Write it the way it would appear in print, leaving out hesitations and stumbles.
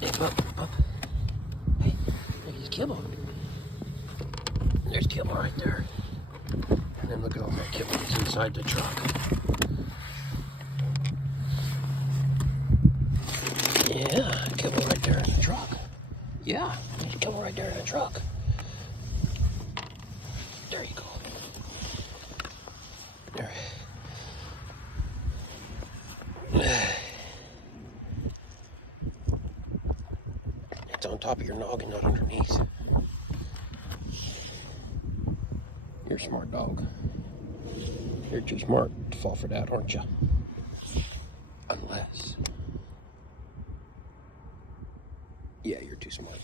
Hey, pup. Hey, look at kibble. There's kibble right there. And then look at all that kibble that's inside the truck. Yeah, kibble right there in the truck. Yeah, there's kibble right there in the truck. There you go. There. It's on top of your noggin, not underneath. You're a smart dog. You're too smart to fall for that, aren't you? Unless... Yeah, you're too smart.